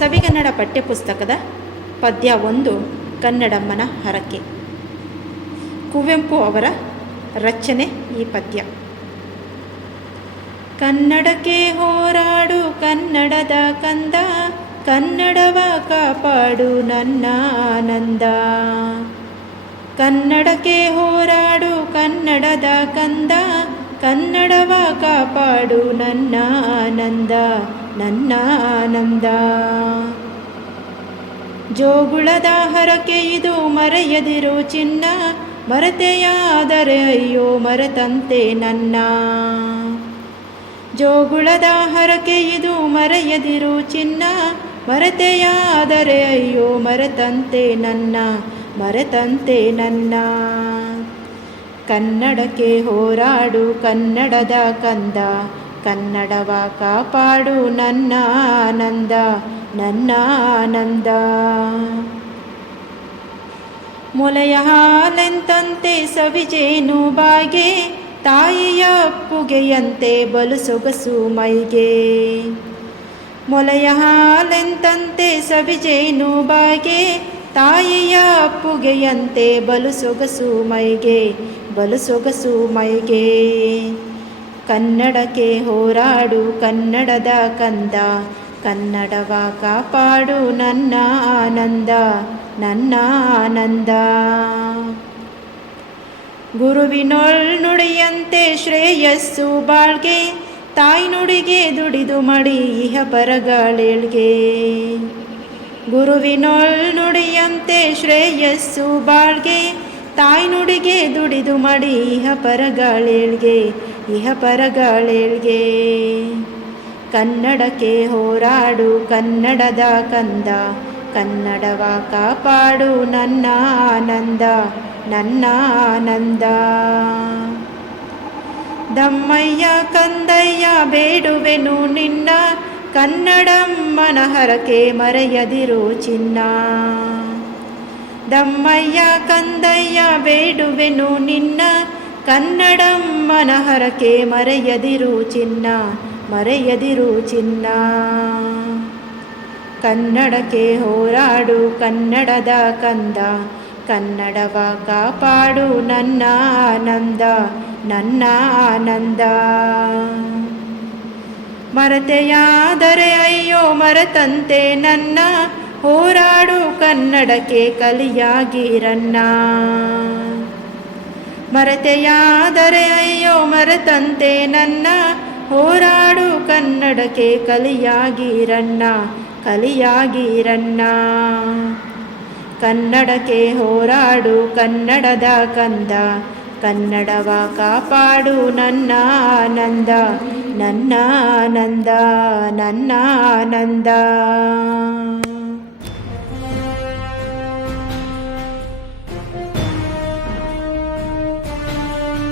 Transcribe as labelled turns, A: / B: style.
A: ಸವಿಗನ್ನಡ ಪಠ್ಯಪುಸ್ತಕದ ಪದ್ಯ ಒಂದು, ಕನ್ನಡಮ್ಮನ ಹರಕೆ. ಕುವೆಂಪು ಅವರ ರಚನೆ ಈ ಪದ್ಯ. ಕನ್ನಡಕ್ಕೆ ಹೋರಾಡು, ಕನ್ನಡದ ಕಂದ, ಕನ್ನಡವ ಕಾಪಾಡು ನನ್ನ ಆನಂದ. ಕನ್ನಡಕ್ಕೆ ಹೋರಾಡು, ಕನ್ನಡದ ಕಂದ ಕನ್ನಡವ ಕಾಪಾಡು ನನ್ನ ಆನಂದ ನನ್ನ ಆನಂದ ಜೋಗುಳದ ಹರಕೆ ಇದು ಮರೆಯದಿರು ಚಿನ್ನ, ಮರತೆಯಾದರೆ ಅಯ್ಯೋ ಮರೆತಂತೆ ನನ್ನ. ಜೋಗುಳದ ಹರಕೆ ಇದು ಮರೆಯದಿರು ಚಿನ್ನ, ಮರೆತೆಯಾದರೆ ಅಯ್ಯೋ ಮರೆತಂತೆ ನನ್ನ ಮರೆತಂತೆ ನನ್ನ. ಕನ್ನಡಕ್ಕೆ ಹೋರಾಡು, ಕನ್ನಡದ ಕಂದ. ಕನ್ನಡವ ಕಾಪಾಡು, ನನ್ನ ಆನಂದ ನನ್ನ ಆನಂದ. ಮೊಲೆಯ ಹಾಲೆಂತಂತೆ ಸವಿಜೇನು ಬಾಗೆ, ತಾಯಿಯ ಅಪ್ಪುಗೆಯಂತೆ ಬಲು ಸೊಗಸು ಮೈಗೆ. ಮೊಲೆಯ ಹಾಲೆಂತಂತೆ ಸವಿಜೇನು ಬಾಗೆ ತಾಯಿಯ ಅಪ್ಪುಗೆಯಂತೆ ಬಲು ಸೊಗಸು ಮೈಗೆ ಬಲು ಸೊಗಸು ಮೈಗೆ. ಕನ್ನಡಕ್ಕೆ ಹೋರಾಡು, ಕನ್ನಡದ ಕಂದ, ಕನ್ನಡವ ಕಾಪಾಡು ನನ್ನ ಆನಂದ ನನ್ನ ಆನಂದ. ಗುರುವಿನೊಳ್ ನುಡಿಯಂತೆ ಶ್ರೇಯಸ್ಸು ಬಾಳ್ಗೆ, ತಾಯಿ ನುಡಿಗೆ ದುಡಿದು ಮಡಿ, ಇಹ ಪರಗಳೇಳ್ಗೆ. ಗುರುವಿನೊಳ್ ನುಡಿಯಂತೆ ಶ್ರೇಯಸ್ಸು ಬಾಳ್ಗೆ, ತಾಯಿ ನುಡಿಗೆ ದುಡಿದು ಮಡಿ, ಇಹ ಪರಗಳೇಳ್ಗೆ ಇಹ ಪರಗಳೇಳ್ಗೆ. ಕನ್ನಡಕ್ಕೆ ಹೋರಾಡು, ಕನ್ನಡದ ಕಂದ, ಕನ್ನಡವ ಕಾಪಾಡು ನನ್ನ ಆನಂದ ನನ್ನ ಆನಂದ. ದಮ್ಮಯ್ಯ, ಕಂದಯ್ಯ, ಬೇಡುವೆನು ನಿನ್ನ ಕನ್ನಡಮ್ಮನ ಹರಕೆ ಮರೆಯದಿರು ಚಿನ್ನ. ದಮ್ಮಯ್ಯ ಕಂದಯ್ಯ ಬೇಡುವೆನು ನಿನ್ನ. ಕನ್ನಡಮ್ಮನ ಹರಕೆ ಮರೆಯದಿರು ಚಿನ್ನ ಮರೆಯದಿರು ಚಿನ್ನ. ಕನ್ನಡಕ್ಕೆ ಹೋರಾಡು ಕನ್ನಡದ ಕಂದ. ಕನ್ನಡವ ಕಾಪಾಡು ನನ್ನ ಆನಂದ ನನ್ನ ಆನಂದ. ಮರತೆಯಾದರೆ ಅಯ್ಯೋ ಮರತಂತೆ ನನ್ನ ಹೋರಾಡು ಕನ್ನಡಕ್ಕೆ ಕಲಿಯಾಗಿರನ್ನ. ಮರತೆಯಾದರೆ ಅಯ್ಯೋ ಮರತಂತೆ ನನ್ನ ಹೋರಾಡು ಕನ್ನಡಕ್ಕೆ ಕಲಿಯಾಗಿರನ್ನ ಕಲಿಯಾಗಿರನ್ನ. ಕನ್ನಡಕ್ಕೆ ಹೋರಾಡು ಕನ್ನಡದ ಕಂದ, ಕನ್ನಡವ ಕಾಪಾಡು ನನ್ನ ಆನಂದ. ನನ್ನ ಆನಂದ ನನ್ನ ಆನಂದ